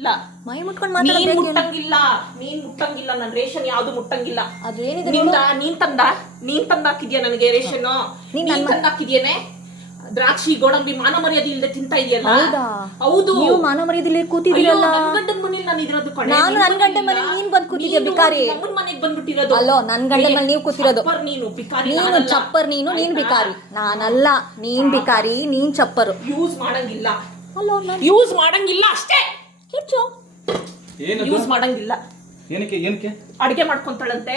ಇಲ್ಲ. ಮೈ ಮುಟ್ಕೊಂಡು ನೀನ್ ಮಾತಾಡೋದು ಮುಟ್ಟಂಗಿಲ್ಲ. ನೀನ್ ಮುಟ್ಟಂಗಿಲ್ಲ. ನನ್ ರೇಷನ್ ಯಾವ್ದು ಮುಟ್ಟಂಗಿಲ್ಲ. ಅದು ಏನಿದೆ ನಿಂದ ನೀನ್ ತಂದ? ನೀನ್ ತಂದ ಹಾಕಿದ್ಯಾ ನನಗೆ ರೇಷನ್? ನೀನ್ ನೀನ್ ನನ್ನ- ತಂದ ದ್ರಾಕ್ಷಿ ಗೋಡಂಬಿ ಮಾನ ಮರ್ಯಾದೆ ಇಲ್ಲದೆ ತಿಂತಾ ಇದೆಯಲ್ಲ? ಹೌದಾ? ಹೌದು. ನೀವು ಮಾನವ ಮರ್ಯಾದೆಲಿ ಅಯ್ಯೋ, ಕೂತಿದ್ದೀರಲ್ಲ? ನನ್ ಗಂಡನ್ ಮನೇಲಿ ನಾನು ಇರೋದು ಕಣೆ. ನಾನು ನಿನ್ ನನ್ ಗಂಡನ್ ಮನೇಲಿ. ನೀನ್ ಬಂದ್ ಕೂತಿದ್ಯ ನೀನು ಬಿಕಾರಿ. ನಮ್ಮನ್ ಮನೆಗ್ ಬಂದ್ಬಿಟ್ಟಿರೋದು. ಅಲ್ಲೋ, ನನ್ ಗಂಡನ್ ಮನೇಲಿ ನೀವ್ ಕೂತಿರೋದು. ಚಪ್ಪರ್ ನೀನು ಬಿಕಾರಿ ನೀನು ನಾನಲ್ಲ. ಚಪ್ಪರ್ ನೀನು ನೀನ್ ಆಯ್ತಾ? ಬಿಕಾರಿ ನಾನಲ್ಲ ನೀನ್ ಬಿಕಾರಿ ನೀನ್ ಚಪ್ಪರು. ಯೂಸ್ ಮಾಡಂಗಿಲ್ಲ. ಅಲ್ಲೋ ಯೂಸ್ ಮಾಡಂಗಿಲ್ಲ ಅಷ್ಟೇ. ಕಿಚ್ಚು ಏನದು? ಯೂಸ್ ಮಾಡಂಗಿಲ್ಲ. ಏನಕ್ಕೆ ಏನಕ್ಕೆ? ಅಡಿಗೆ ಮಾಡ್ಕೊಂತಾಳಂತೆ.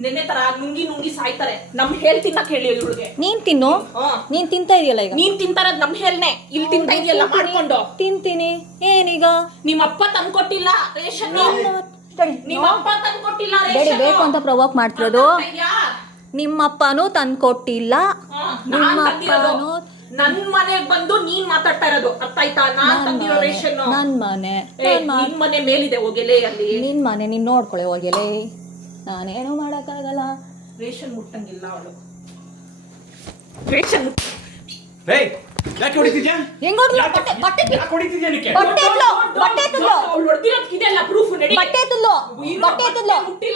ನಿನ್ನೆ ತರ ನುಂಗಿ ನುಂಗಿ ಸಾಯ್ತಾರೆ. ನಮ್ ಹೇಳ್ ತಿನ್ನಕ್ ಹೇಳಿ ಇವಳಿಗೆ. ನೀನ್ ತಿನ್ನು? ಹಾ. ನೀನ್ ತಿಂತಾ ಇದೆಯಲ್ಲ ಈಗ? ನೀನ್ ತಿಂತಾರದ್ ನಮ್ ಹೇಳ್ನೆ. ಇಲ್ಲಿ ತಿಂತಾ ಇದೆಯಲ್ಲ ಮಾಡ್ಕೊಂಡು. ತಿಂತೀನಿ. ಏನೀಗ? ನಿಮ್ಮಪ್ಪ ತಂದ್ಕೊಟ್ಟಿಲ್ಲ ರೇಷನ್. ನಿಮ್ ನಿಮ್ಮ ಅಪ್ಪ ತಂದ್ಕೊಟ್ಟಿಲ್ಲ ಬೇಡಿ ರೇಷನ್. ಬೇಕು ಅಂತ ಪ್ರವೋಕ್ ಮಾಡ್ತಿರೋದು. ನಿಮ್ಮಪ್ಪನೂ ತಂದ್ಕೊಟ್ಟಿಲ್ಲ ನಿಮ್ಮ ಅಪ್ಪನೂ ನನ್ ಮನೆಗ್ ಬಂದು ನೀನ್ ಮಾತಾಡ್ತಾ ಇರೋದು. ಅರ್ಥ ಆಯ್ತಾ? ನಾನ್ ತಂದಿರೋ ರೇಷನ್. ನನ್ ಮನೆ. ನನ್ ಮ- ನಿನ್ ಮನೆ ಮೇಲಿದೆ ಹೋಗೆಲೆ ಅಲ್ಲಿ. ನಿನ್ ಮನೆ ನೀನ್ ನೋಡ್ಕೊಳ್ಳಿ ಹೋಗಿಲೇ. ನಾನೇನು ಮಾಡಕ್ಕಾಗಲ್ಲ. ರೇಷನ್ ಮುಟ್ಟಂಗಿಲ್ಲ ಅವಳು. ರೇಷನ್ ಏಯ್ ಯಾಕೆ ಹೊಡಿತಿದ್ಯಾ? ಹೆಂಗ್ ಹೋಗ್ಲಿ? ಬಟ್ಟೆ ಬಟ್ಟೆ ಯಾಕೆ ಹೊಡಿತಿದ್ಯಾ ನಿಕ್ಕೆ ಬಟ್ಟೆ ಎತ್ಲು, ಬಟ್ಟೆ. ಅವಳು ಹೊಡ್ದಿರೋದ್ಕಿದೆಲ್ಲ ಪ್ರೂಫ್ ನಡಿ. ಬಟ್ಟೆ ಇರೋ ಬಟ್ಟೆ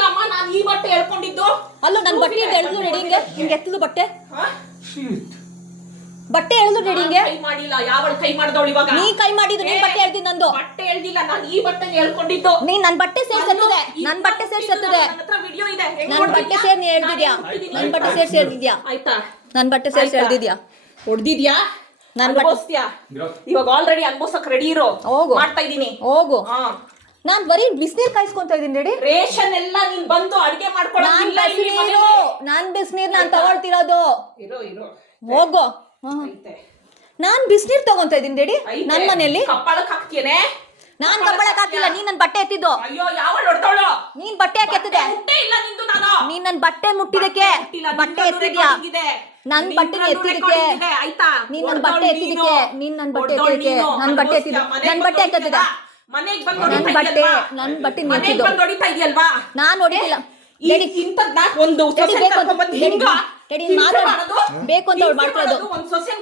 ಅಮ್ಮ ನಾನು ಈ ಬಟ್ಟೆ ಹೇಳ್ಕೊಂಡಿದ್ದು ಅಲ್ಲೋ ನನ್ ಬಟ್ಟೆ. ಎಳ್ದು ಹಿಂಗೆ ಹಿಂಗೆ ಎತ್ತಲು ಬಟ್ಟೆ? ಹಾ? ಬಟ್ಟೆ ಎಳ್ದು ರೆಡಿ ಹಿಂಗೆ ಕೈ ಮಾಡಿಲ್ಲ. ಯಾವಳ ಕೈ ಮಾಡ್ದವಳು ಇವಾಗ? ನೀ ಕೈ ಮಾಡಿದ್ದು ನೀನ್ ಬಟ್ಟೆ ಎಳ್ದಿ ನಂದು. ಬಟ್ಟೆ ಹೇಳ್ದಿಲ್ಲ ನಾನು ಈ ಬಟ್ಟೆ ಹೇಳ್ಕೊಂಡಿದ್ದು ನೀ ನನ್ ಬಟ್ಟೆ ಸೇರ್ಸಿ ಎತ್ತದೆ ನನ್ ಬಟ್ಟೆ ಸೇರ್ಸಿ ಎತ್ತದೆ ನನ್ನ ವಿಡಿಯೋ ಇದೆ. ಹೆಂಗ್ ನನ್? ಬಟ್ಟೆ ಸೇರ್ ನೀ ಎಳ್ದಿದ್ಯಾ ನಾನೇ ನನ್ ಬಟ್ಟೆ ಸೇರ್ಸಿ ಎಳ್ದಿದ್ಯಾ ಆಯ್ತಾ? ನನ್ ಬಟ್ಟೆ ಸೇರ್ಸಿ? ಎಳ್ದಿದ್ಯಾ ಹೊಡ್ದಿದ್ಯಾ? ನನ್ ಬಟ್ಟೆ- ಇವಾಗ ಆಲ್ರೆಡಿ ಅನ್ಭವಿಸಕ್ ರೆಡಿ ಇರೋ. ಹೋಗು. ಮಾಡ್ತಾ ಇದೀನಿ ಹೋಗು. ಹಾ. ನಾನ್ ಬರೀ ಬಿಸಿನೀರ್ ಕಾಯಿಸ್ಕೊಂತ ಇದೀನಿ ರೆಡಿ? ರೇಷನ್ ಎಲ್ಲ ನೀನ್ ಬಂದು ಅಡಿಗೆ ನಾನ್ ಮಾಡ್ಕೊಳ್ಳೋದಿಲ್ಲ ಇಲ್ಲಿ ಬಿಸಿನೀರು. ನಾನ್ ಬಿಸಿನೀರ್ ನಾನ್ ತಗೊಳ್ತಿರೋದು. ಇರೋ ಇರೋ. ಹೋಗು. ಐತೆ. ನಾನ್ ಬಿಸಿನೀರ್ ತಗೊಂತ ಇದೀನಿ ದೇಡಿ. ಐತೆ. ನನ್ ಮನೆಯಲ್ಲಿ. ಕಪ್ಪಾಳಕ್ ನಾನ್ ಕಬ್ಬಳಕ್ ಹಾಕಿಲ್ಲ ನೀನ್ ನನ್ ಬಟ್ಟೆ ಎತ್ತಿದ್ದು. ಅಯ್ಯೋ ಯಾವ ನೀನ್ ಬಟ್ಟೆ ಯಾಕೆ ಎತ್ತಿದೆ ಮುಟ್ಟೆ ಇಲ್ಲ ನಿಂದು ನಾನು. ನೀನ್ ನನ್ ಬಟ್ಟೆ ಮುಟ್ಟಿದಕ್ಕೆ ಮುಟ್ಟಿಲ್ಲ, ಬಟ್ಟೆ ನಿನ್ನಲ್ಲೂ ಎತ್ತಿದ್ಯಾ? recording ಇದೆ. ನನ್ ಬಟ್ಟೆ ನಿನ್ನಲ್ಲೂ ಎತ್ತಿದಕ್ಕೆ recording ಇದೆ, ಆಯ್ತಾ? ನೀನ್ ನನ್ ಬಟ್ಟೆ ಎತ್ತಿದಕ್ಕೆ ನೀನು. ನೀನ್ ನನ್ ಬಟ್ಟೆ ಎತ್ತಿದಕ್ಕೆ ನೀನು. ನನ್ ಬಟ್ಟೆ ಎತ್ತಿದ ಅನುಭವಿಸ್ತೀಯ, ನನ್ ಮನೆಗ್ ಬಟ್ಟೆ ಬಂದು ಎತ್ತಿದೆ ಹೊಡಿತೀಯಲ್ಲ? ಮನೆಗ್ ಬಂದು ನನ್ ಹೊಡಿತಾ ಬಟ್ಟೆ ಇದೆಯಲ್ವಾ? ನನ್ ಬಟ್ಟೆ ಮನೆಗ್ ಎತ್ತಿದ್ದು. ಬಂದು ಹೊಡಿತಾ ಇದೆಯಲ್ವಾ? ನಾನ್ ಹೊಡಿತಿಲ್ಲ. ಈ- ಇಂಥದ್ನ ಒಂದು ಬೇಕು ಅಂತ- ಹಿಂಗ ರೆಡಿ ಹಿಂಸೆ ಮಾತಾಡು. ಮಾಡೋದು? ಬೇಕು ಅಂತ ಅವ್ಳು ಮಾಡ್ಕೊಳ್ಳೋದು. ಒಂದು ಸೊಸೆನ್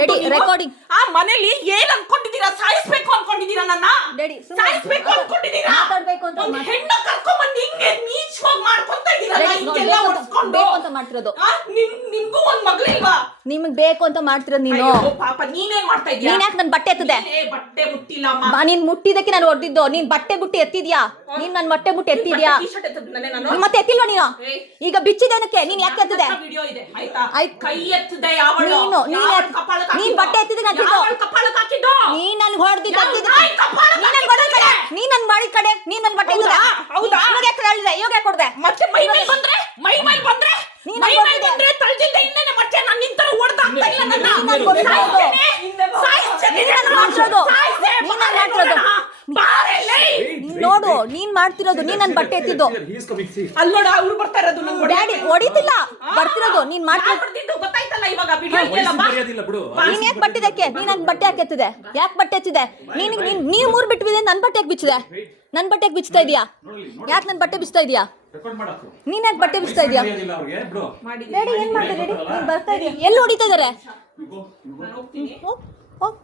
ರೆಡಿ, ನೀವು recording. ಆ ಮನೇಲಿ ಏನ್ ಅನ್ಕೊಂಡಿದ್ದೀರಾ? ಸಾಯಿಸ್ಬೇಕು ಅನ್ಕೊಂಡಿದ್ದೀರಾ ನನ್ನ ರೆಡಿ, ಸುಮ್ನೆ ಸಾಯಿಸ್ಬೇಕು ಅನ್ಕೊಂಡಿದ್ದೀರಾ? ಮಾತಾಡ್ಬೇಕು ಅಂತ ಒಂದ್ ಹೆಣ್ಣ ಕರ್ಕೊಂಡ್ಬಂದು ಹಿಂಗೆ ನೀಚವಾಗಿ ಮಾಡ್ಕೊಂತ ಇದೀರಲ್ಲ ರೆಡಿ, ನೋಡಿ, ಹಿಂಗೆಲ್ಲ ಬೇಕು ಅಂತ- ಬೇಕು ಅಂತ ಮಾಡ್ತಿರೋದು. ನಿನ್ ನಿನ್ಗೂ ಒಂದ್ ಮಗಳಿಲ್ವಾ? ನಿಮಗ್ ಬೇಕು ಅಂತ ಮಾಡ್ತಿರೋದು ನೀನು. ಅಯ್ಯೋ ಪಾಪ ನೀನೇನ್ ಮಾಡ್ತಾ ಇದೀಯ ನೀನ್ ಯಾಕೆ ನನ್ ಬಟ್ಟೆ ಎತ್ತದೆ? ಏ ಬಟ್ಟೆ ಮುಟ್ಟಿಲ್ಲ ಅಮ್ಮ. ಬಾ ನೀನ್ ಮುಟ್ಟಿದಕ್ಕೆ ನಾನು ಹೊಡೆದಿದ್ದು ನೀನ್ ಬಟ್ಟೆ ಬುಟ್ಟಿ ಎತ್ತಿದ್ಯಾ? ನೀನ್ ನನ್ ಬಟ್ಟೆ ಬುಟ್ಟಿ ಎತ್ತಿದ್ಯಾ? ಟೀ ಶರ್ಟ್ ಎತ್ತದ್ನಲ್ಲೇ ನಾನು ನೀನ್? ಮತ್ತೆ ಎತ್ತಿಲ್ವಾ ನೀನು? ಏಯ್. ಈಗ ಬಿಚ್ಚಿದೇನಕ್ಕೆ ನೀನ್ ಯಾಕೆ ಎತ್ತದೆ? ವಿಡಿಯೋ ಇದೆ ಆಯ್ತಾ? ಆಯ್ತ್. ಕೈ ಎತ್ತದೆ ಯಾವಳು? ನೀನು, ನೀನ್ ಯಾವಳು ಎತ್- ಕಪಾಳಕ್ಕೆ ನೀನ್ ಬಟ್ಟೆ ಎತ್ತಿದ್ದು ನಾನು ತಿಂದು. ಯಾವಳು ಕಪಾಳಕ್ಕೆ ಹಾಕಿದ್ದು? ನೀನ್ ನನ್ ಹೊಡೆದಿದ್ದ ಯಾವ ನಾಯಿ ಕಪಾಳಕ್ಕೆ ನೀನ್ ನನ್ ಹೊಡೆದ ಕಡೆ ನೀನ್ ನನ್ ಮಾಡಿ ಕಡೆ ನೀನ್ ನನ್ ಬಟ್ಟೆ? ಹೌದಾ? ಇವಾಗ ಯಾಕೆ ಹೇಳಿದೆ ಇವಾಗ ಯಾಕೆ ಕೊಡ್ದೆ ಮತ್ತೆ ಮೈ ಮೇಲೆ ಬಂದ್ರೆ ಮೈ ಮೇಲೆ ಬಂದ್ರೆ ನೀನ್ ಮೈ ನನ್ ಮೇಲೆ ಹೊಡ್ದಿದ್ದೆ. ಬಂದ್ರೆ ತಳ್ಜಿದ್ದೆ ಇನ್ನೇನೆ ಮತ್ತೆ ನಾನು ನಿಂತರ ಹೊಡ್ದಾಕ್ತಾ ಇಲ್ಲ ನನ್ನ ನೀನ್ ನನ್ ಹೊಡ್ದಿದ್ದು. ಸಾಯಿಸ್ತೇನೆ. ಸಾಯಿಸ್ತೇನೆ. ನೀನ್ ನನ್ ಮಾಡ್ತಿರೋದು. ಸಾಯಿಸ್ತೇನೆ. ನೀನ್ ನನ್ ಬಾರೆ ಮಾಡ್ತಿರೋದು. ನೋಡೋಣ. ಬಾರೆ ಲೇ. ನೀನ್ ನೋಡು ನೀನ್ ಮಾಡ್ತಿರೋದು ನೀನ್ ನನ್ ಬಟ್ಟೆ ಎತ್ತಿದ್ದು. ಅಲ್ಲ್ ನೋಡು ಅವ್ರು ಬರ್ತಾ ಇರೋದು ನಂಗೆ ಡ್ಯಾಡಿ ಹೊಡಿತಿಲ್ಲ. ಬರ್ತಿರೋದು ನೀನ್ ಮಾಡ್ತಿರೋದು ಮಾಡ್ತಿದ್ದು ಗೊತ್ತಾಯ್ತಲ್ಲ ಇವಾಗ ನೀನ್ ಯಾಕೆ ಬಟ್ಟಿದಕ್ಕೆ ನೀನ್ ನನ್ ಬಟ್ಟೆ ಯಾಕೆ ಎತ್ತಿದೆ? ಯಾಕೆ ಬಟ್ಟೆ ಎತ್ತಿದೆ? ನೀನ್ ನೀನ್ ನೀವ್ ಮೂರ್ ಬಿಟ್ಟು ನನ್ ಬಟ್ಟೆ ಯಾಕೆ ಬಿಚ್ಚಿದೆ? ನನ್ ಬಟ್ಟೆ ಯಾಕೆ ಬಿಚ್ತಾ ಇದೀಯಾ? ಯಾಕೆ ನನ್ ಬಟ್ಟೆ ಬಿಚ್ತಾ ಇದೀಯಾ? ರೆಕಾರ್ಡ್ ಮಾಡಕ್ಕೆ. ನೀನ್ ಯಾಕೆ ಬಟ್ಟೆ ಬಿಸ್ತಾ ಇದೀಯಾ. ಡ್ಯಾಡಿ ಏನ್ ಮಾಡ್ತಾ ರೆಡಿ ನೀನ್ ಬರ್ತಾ ಇದೀಯ? ಎಲ್ಲಿ ಹೊಡಿತಾ ಇದಾರೆ ನಾನು ಹೋಗ್ತೀನಿ. ಹೋಗ್, ಹೋಗ್.